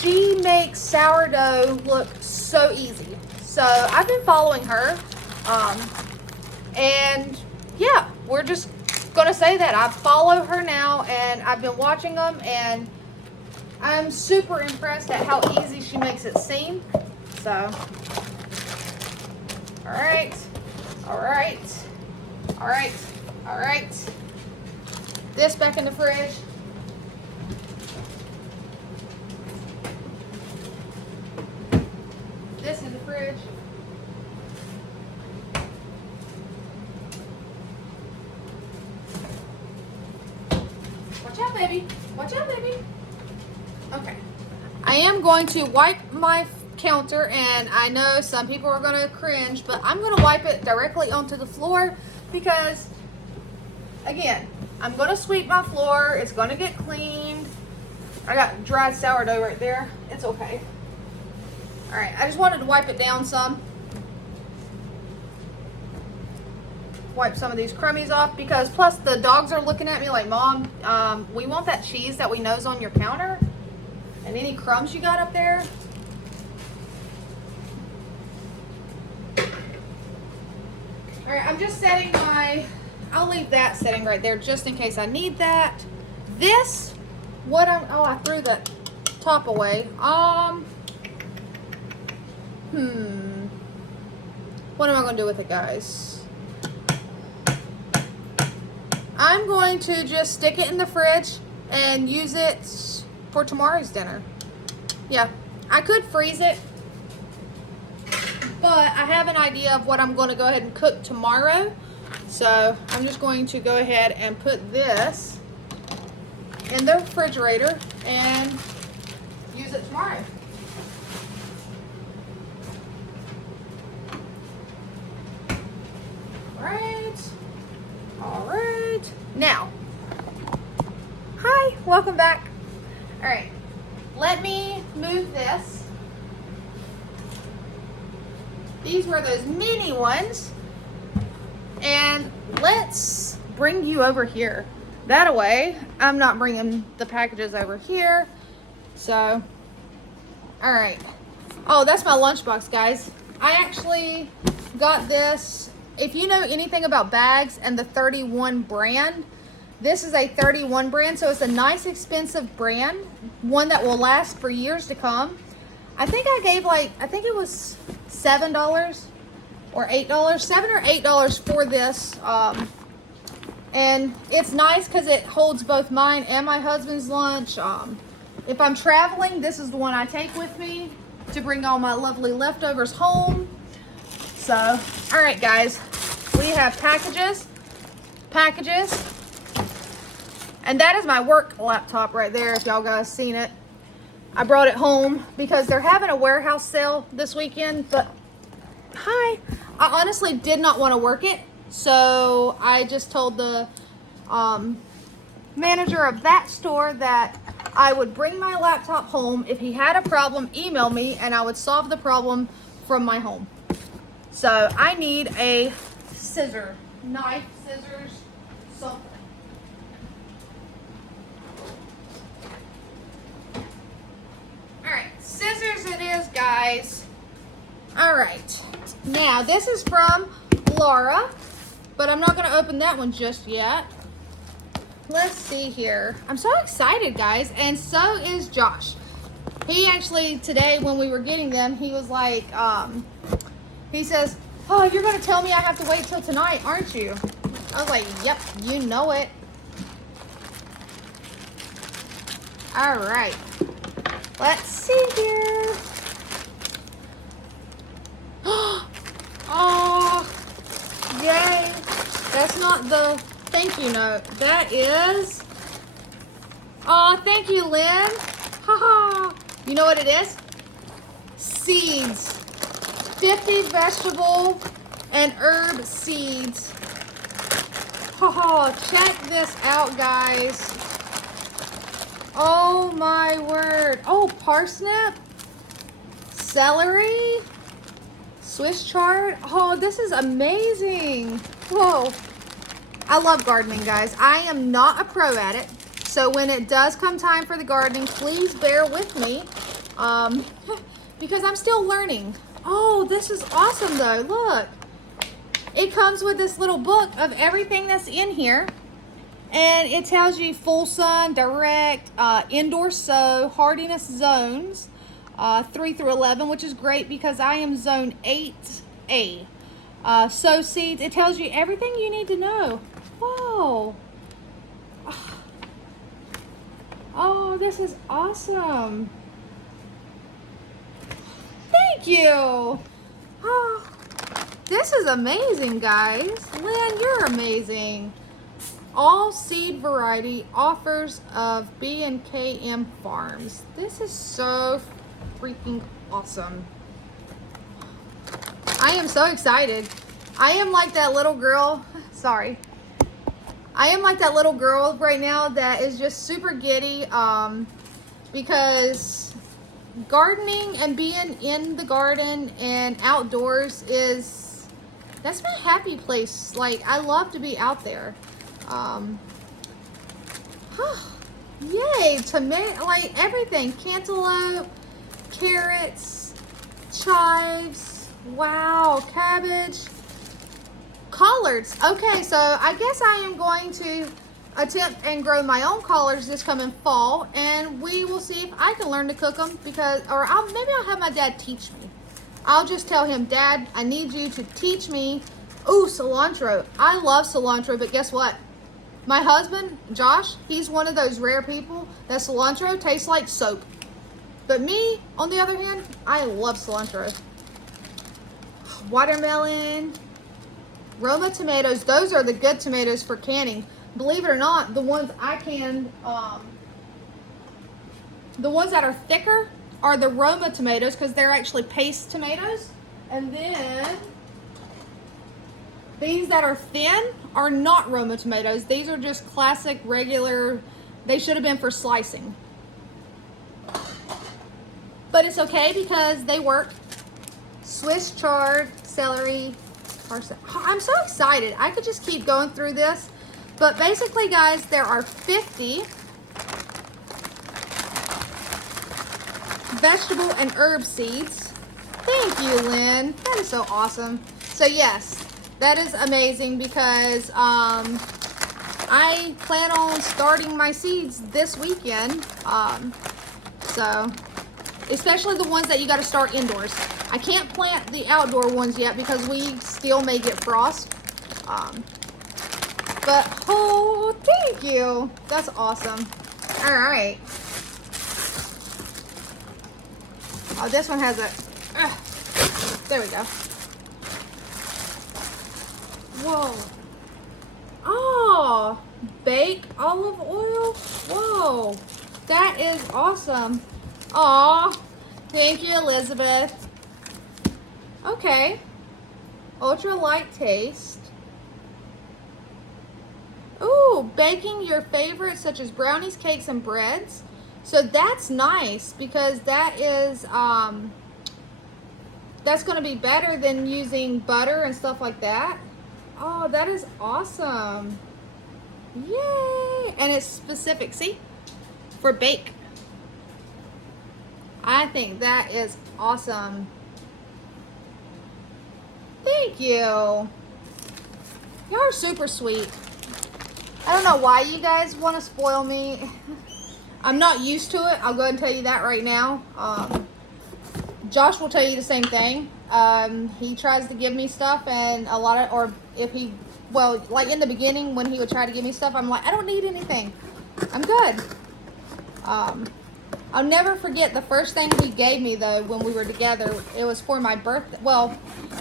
She makes sourdough look so easy. So I've been following her. And yeah, we're just gonna say that I follow her now, and I've been watching them, and I'm super impressed at how easy she makes it seem. So, all right. This back in the fridge. This in the fridge. Watch out, baby. Watch out, baby. Okay. I am going to wipe my counter, and I know some people are going to cringe, but I'm going to wipe it directly onto the floor because, again, I'm going to sweep my floor. It's going to get cleaned. I got dried sourdough right there. It's okay. All right, I just wanted to wipe it down some. Wipe some of these crummies off, because plus the dogs are looking at me like, Mom, we want that cheese that we know's on your counter, and any crumbs you got up there. All right, I'm just setting I'll leave that setting right there just in case I need that. This, I threw the top away. What am I gonna do with it, guys? I'm going to just stick it in the fridge and use it for tomorrow's dinner. Yeah, I could freeze it, but I have an idea of what I'm going to go ahead and cook tomorrow. So I'm just going to go ahead and put this in the refrigerator and use it tomorrow. All right. Now, hi, welcome back. All right, let me move this. These were those mini ones. And let's bring you over here. That way, I'm not bringing the packages over here. So, all right. Oh, that's my lunchbox, guys. I actually got this. If you know anything about bags and the 31 brand, this is a 31 brand. So it's a nice, expensive brand. One that will last for years to come. I think I gave I think it was $7 or $8, $7 or $8 for this. And it's nice because it holds both mine and my husband's lunch. If I'm traveling, this is the one I take with me to bring all my lovely leftovers home. So, all right, guys, we have packages, and that is my work laptop right there, if y'all guys seen it. I brought it home because they're having a warehouse sale this weekend, but I honestly did not want to work it, so I just told the manager of that store that I would bring my laptop home. If he had a problem, email me, and I would solve the problem from my home. So I need a knife, scissors, something. All right, scissors it is, guys. All right, now this is from Laura, but I'm not gonna open that one just yet. Let's see here. I'm so excited, guys, and so is Josh. He actually, today when we were getting them, he was like, he says, oh, you're gonna tell me I have to wait till tonight, aren't you? I was like, yep, you know it. All right, let's see here. Oh, yay. That's not the thank you note. That is, oh, thank you, Lynn. Haha. You know what it is? seeds. 50 vegetable and herb seeds. Oh, check this out, guys. Oh my word. Oh, parsnip, celery, Swiss chard. Oh, this is amazing. Whoa. I love gardening, guys. I am not a pro at it. So when it does come time for the gardening, please bear with me because I'm still learning. Oh, this is awesome though. Look. It comes with this little book of everything that's in here. And it tells you full sun, direct, indoor sow, hardiness zones, 3 through 11, which is great because I am zone 8A. Sow seeds. It tells you everything you need to know. Whoa. Oh, this is awesome. Thank you. Oh, this is amazing, guys. Lynn, you're amazing. All seed variety offers of B&KM Farms. This is so freaking awesome. I am so excited. I am like that little girl. Sorry. I am like that little girl right now that is just super giddy because gardening and being in the garden and outdoors that's my happy place. Like, I love to be out there. Yay, tomato, like everything, cantaloupe, carrots, chives, wow, cabbage, collards. Okay, so I guess I am going to attempt and grow my own collards this coming fall, and we will see if I can learn to cook them because, or maybe I'll have my dad teach me. I'll just tell him, Dad, I need you to teach me. Ooh, cilantro. I love cilantro, but guess what? My husband, Josh, he's one of those rare people that cilantro tastes like soap. But me, on the other hand, I love cilantro. Watermelon, Roma tomatoes. Those are the good tomatoes for canning. Believe it or not, the ones I canned, the ones that are thicker are the Roma tomatoes because they're actually paste tomatoes. And then these that are thin are not Roma tomatoes. These are just classic, regular, they should have been for slicing. But it's okay because they work. Swiss chard, celery, parsnip. I'm so excited. I could just keep going through this. But basically, guys, there are 50 vegetable and herb seeds. Thank you, Lynn. That is so awesome. So yes, that is amazing because I plan on starting my seeds this weekend. So especially the ones that you got to start indoors. I can't plant the outdoor ones yet because we still may get frost. But oh, thank you. That's awesome. All right. Oh, this one has a. There we go. Whoa. Oh, baked olive oil. Whoa, that is awesome. Aw, thank you, Elizabeth. Okay. Ultra light taste. Ooh, baking your favorites such as brownies, cakes, and breads. So that's nice because that is that's going to be better than using butter and stuff like that. Oh, that is awesome. Yay! And it's specific, see? For bake. I think that is awesome. Thank you. Y'all are super sweet. I don't know why you guys want to spoil me. I'm not used to it. I'll go ahead and tell you that right now. Josh will tell you the same thing. He tries to give me stuff and a lot of, or if he, well, like in the beginning when he would try to give me stuff, I'm like, I don't need anything. I'm good. I'll never forget the first thing he gave me though when we were together. It was for my birthday. Well,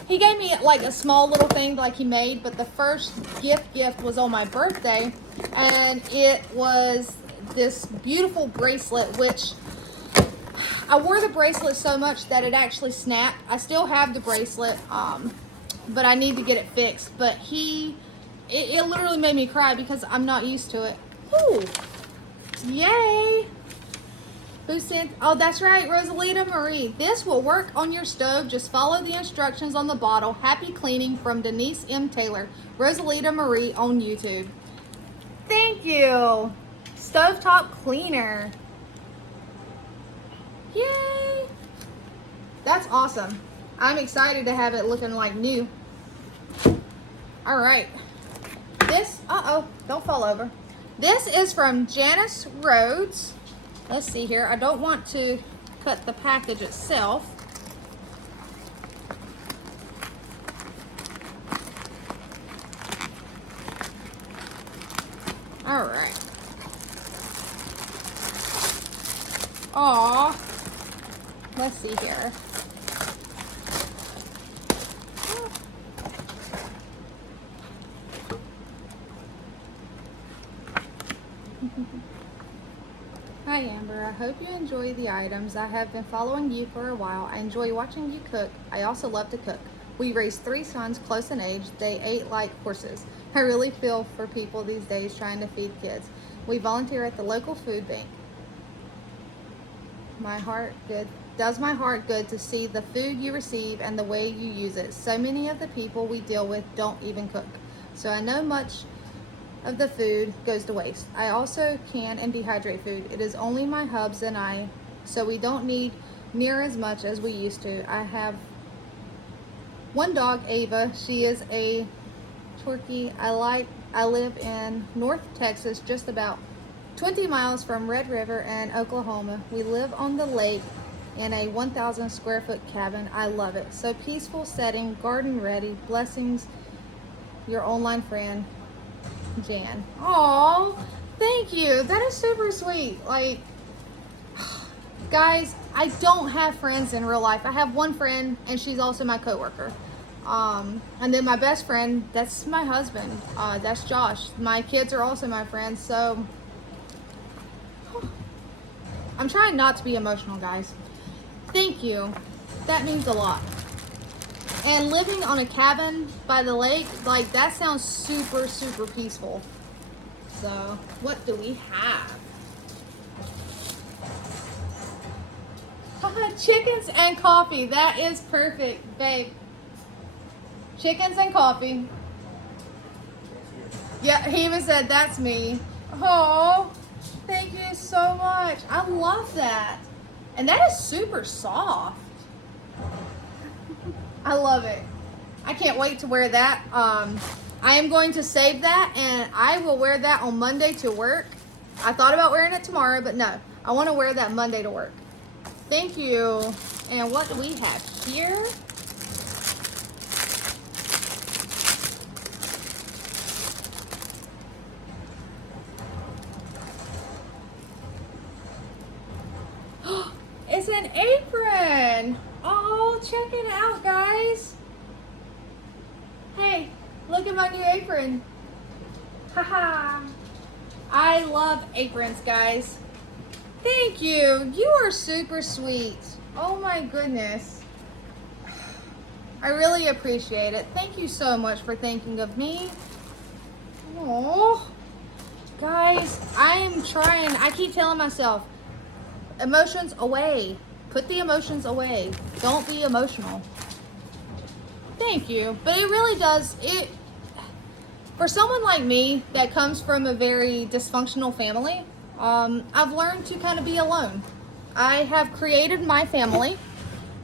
he gave me like a small little thing like he made, but the first gift was on my birthday, and it was this beautiful bracelet, which I wore the bracelet so much that it actually snapped. I still have the bracelet, but I need to get it fixed. But it literally made me cry because I'm not used to it. Ooh, yay. Who sent? Oh, that's right, Rosalita Marie. This will work on your stove. Just follow the instructions on the bottle. Happy cleaning from Denise M. Taylor. Rosalita Marie on YouTube. Thank you. Stovetop cleaner. Yay. That's awesome. I'm excited to have it looking like new. All right. This, don't fall over. This is from Janice Rhodes. Let's see here. I don't want to cut the package itself. All right. Aw. Let's see here. Hi Amber, I hope you enjoy the items. I have been following you for a while. I enjoy watching you cook. I also love to cook. We raised 3 sons close in age. They ate like horses. I really feel for people these days trying to feed kids. We volunteer at the local food bank. Does my heart good to see the food you receive and the way you use it. So many of the people we deal with don't even cook. So I know much of the food goes to waste. I also can and dehydrate food. It is only my hubs and I, so we don't need near as much as we used to. I have one dog, Ava. She is a Turkey. I live in North Texas, just about 20 miles from Red River and Oklahoma. We live on the lake in a 1,000 square foot cabin. I love it. So peaceful setting, garden ready. Blessings, your online friend, Jan. Oh, thank you. That is super sweet. Like, guys, I don't have friends in real life. I have one friend and she's also my coworker. And then my best friend, that's my husband. That's Josh. My kids are also my friends. So I'm trying not to be emotional, guys. Thank you. That means a lot. And living on a cabin by the lake, like that sounds super, super peaceful. So what do we have? Chickens and coffee. That is perfect, babe. Chickens and coffee. Yeah, he even said that's me. Oh, thank you so much. I love that. And that is super soft. I love it. I can't wait to wear that. I am going to save that and I will wear that on Monday to work. I thought about wearing it tomorrow, but no. I want to wear that Monday to work. Thank you. And what do we have here? It's an apron. Oh, check it out, guys. Hey, look at my new apron. Haha. I love aprons, guys. Thank you. You are super sweet. Oh my goodness. I really appreciate it. Thank you so much for thinking of me. Oh, guys, I am trying. I keep telling myself, emotions away. Put the emotions away. Don't be emotional. Thank you. But it really does. For someone like me that comes from a very dysfunctional family, I've learned to kind of be alone. I have created my family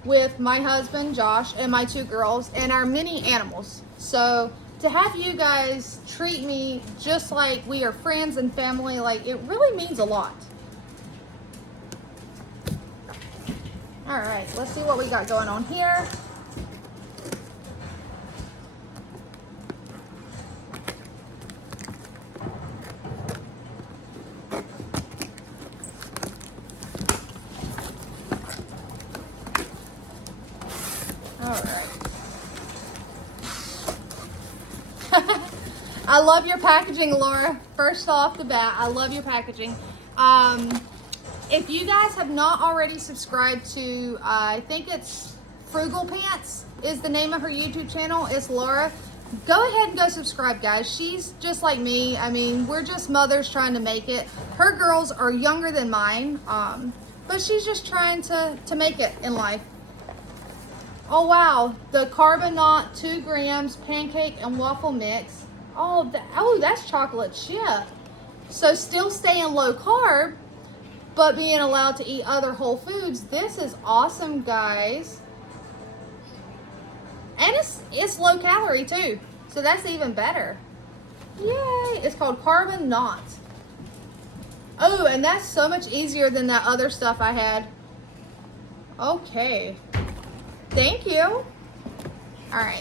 with my husband, Josh, and my 2 girls, and our many animals. So to have you guys treat me just like we are friends and family, like it really means a lot. All right, let's see what we got going on here. All right. I love your packaging, Laura. First off the bat, I love your packaging. If you guys have not already subscribed to, I think it's Frugal Pants is the name of her YouTube channel. It's Laura. Go ahead and go subscribe, guys. She's just like me. I mean, we're just mothers trying to make it. Her girls are younger than mine, but she's just trying to make it in life. Oh, wow. The Carbonate 2 grams pancake and waffle mix. Oh, that's chocolate chip. So still staying low carb, but being allowed to eat other whole foods. This is awesome, guys. And it's low calorie too, so that's even better. Yay! It's called Carbonate. Oh, and that's so much easier than that other stuff I had. Okay. Thank you. All right.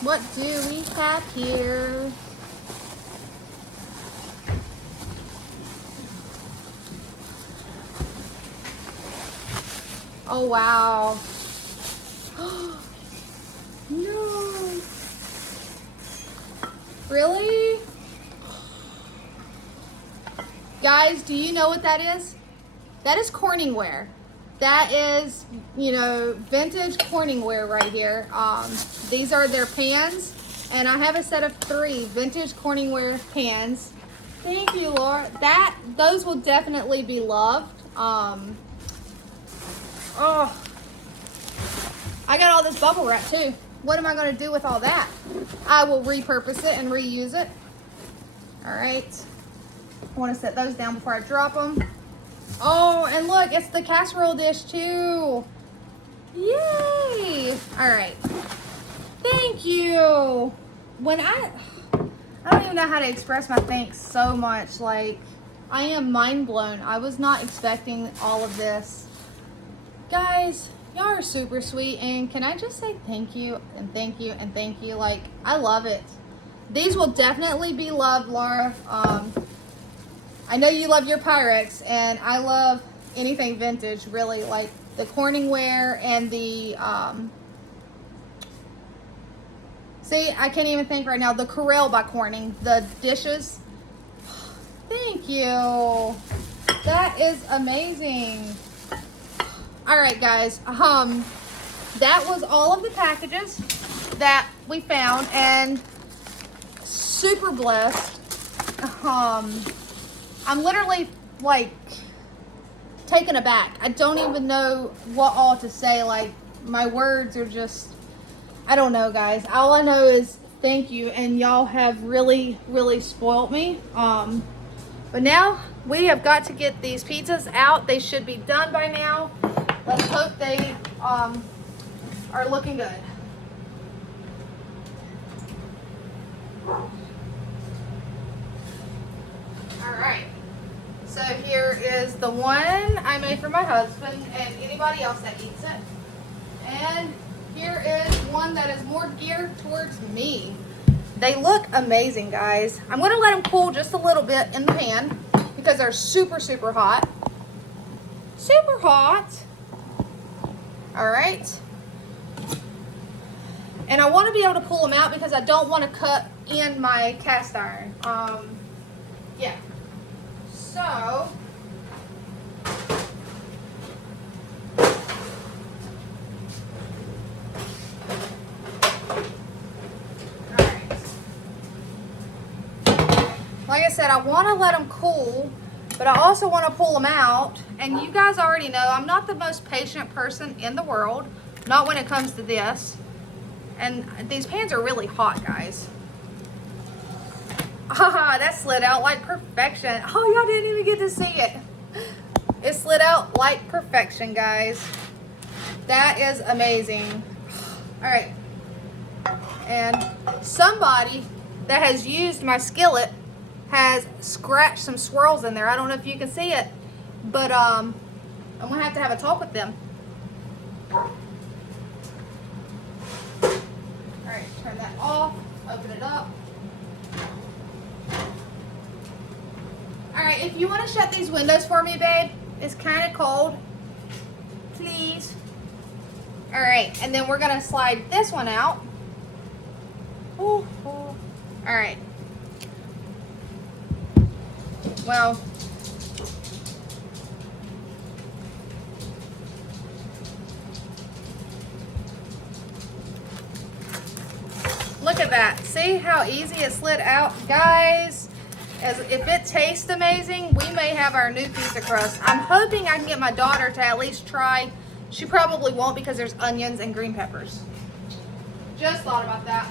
What do we have here? Oh, wow. No. Really? Guys, do you know what that is? That is Corningware. That is, you know, vintage Corningware right here. These are their pans, and I have a set of 3 vintage Corningware pans. Thank you, Laura. Those will definitely be loved. Oh, I got all this bubble wrap too. What am I going to do with all that? I will repurpose it and reuse it. All right. I want to set those down before I drop them. Oh, and look, it's the casserole dish too. Yay! All right. Thank you. I don't even know how to express my thanks so much. Like, I am mind blown. I was not expecting all of this. Guys, y'all are super sweet, and can I just say thank you and thank you and thank you? Like, I love it. These will definitely be loved, Laura. I know you love your Pyrex, and I love anything vintage, really, like the Corningware and the see, I can't even think right now. The Corelle by Corning, the dishes. Thank you. That is amazing. All right, guys, that was all of the packages that we found, and super blessed. I'm literally like taken aback. I don't even know what all to say. Like, my words are just, I don't know, guys. All I know is thank you, and y'all have really, really spoiled me. But now we have got to get these pizzas out. They should be done by now. Let's hope they are looking good. All right. So here is the one I made for my husband and anybody else that eats it. And here is one that is more geared towards me. They look amazing, guys. I'm going to let them cool just a little bit in the pan because they're super, super hot. Super hot. All right. And I want to be able to pull them out because I don't want to cut in my cast iron. Yeah. So, all right. Like I said, I want to let them cool, but I also want to pull them out. And you guys already know I'm not the most patient person in the world, not when it comes to this. And these pans are really hot, guys. Ah, that slid out like perfection. Oh, y'all didn't even get to see it. It slid out like perfection, guys. That is amazing. All right. And somebody that has used my skillet has scratched some swirls in there. I don't know if you can see it, but I'm gonna have to have a talk with them. All right, turn that off, open it up. All right, if you want to shut these windows for me, babe, it's kind of cold, please. All right, and then we're gonna slide this one out. Ooh, ooh. All right, Well, look at that. See how easy it slid out? Guys, as if it tastes amazing, we may have our new pizza crust. I'm hoping I can get my daughter to at least try. She probably won't because there's onions and green peppers. Just thought about that.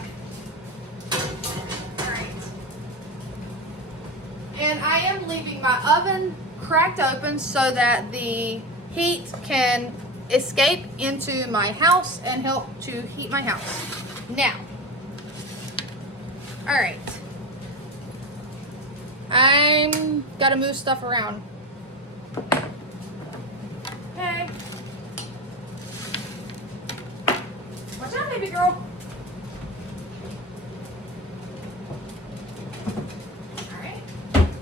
All right. And I am leaving my oven cracked open so that the heat can escape into my house and help to heat my house. Now, all right. I'm gotta move stuff around. Okay. Watch out, baby girl.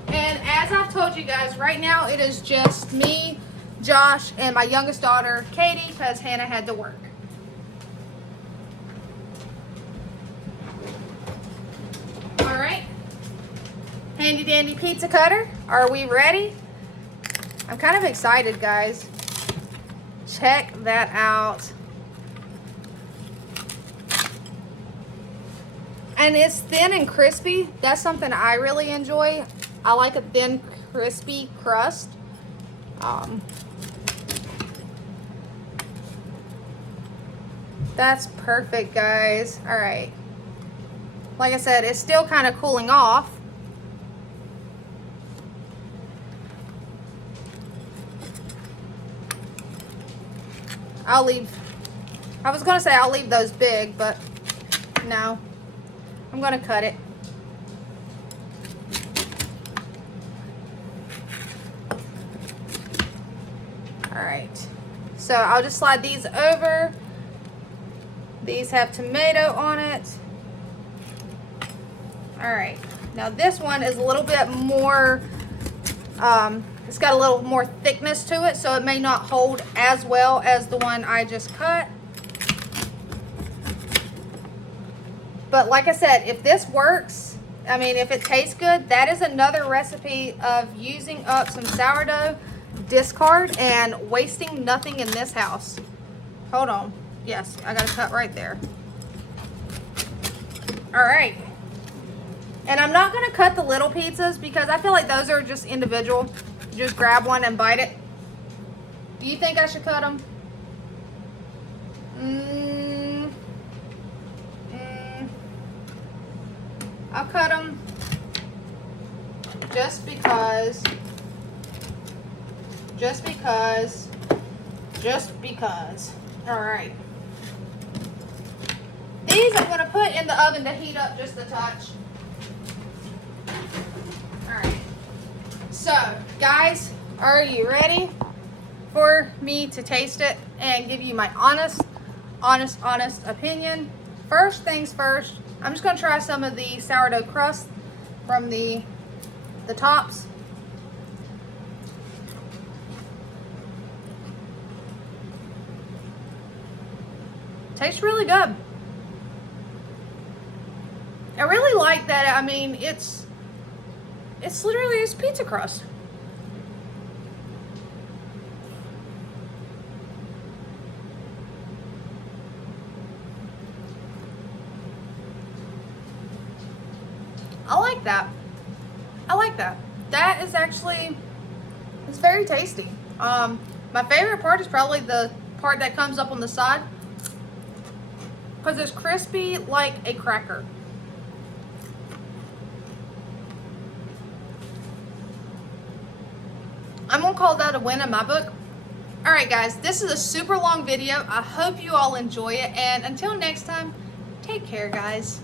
And as I've told you guys, right now it is just me, Josh, and my youngest daughter, Katie, because Hannah had to work. All right. Handy dandy pizza cutter. Are we ready? I'm kind of excited, guys. Check that out. And it's thin and crispy. That's something I really enjoy. I like a thin, crispy crust. That's perfect, guys. All right. Like I said, it's still kind of cooling off. I was going to say I'll leave those big, but no. I'm going to cut it. Alright, so I'll just slide these over. These have tomato on it. Alright, now this one is a little bit more, it's got a little more thickness to it, so it may not hold as well as the one I just cut. But like I said, if this works, I mean, if it tastes good, that is another recipe of using up some sourdough discard and wasting nothing in this house. Hold on. Yes, I got to cut right there. All right. And I'm not going to cut the little pizzas because I feel like those are just individual. Just grab one and bite it. Do you think I should cut them? I'll cut them just because. All right. These I'm going to put in the oven to heat up just a touch. All right. So, guys, are you ready for me to taste it and give you my honest opinion? First things first, I'm just going to try some of the sourdough crust from the tops. Tastes really good. I really like that. I mean, it's literally it's pizza crust. I like that. I like that. That is actually, it's very tasty. My favorite part is probably the part that comes up on the side, because it's crispy like a cracker. I'm gonna call that a win in my book. All right, guys, this is a super long video. I hope you all enjoy it, and until next time, take care, guys.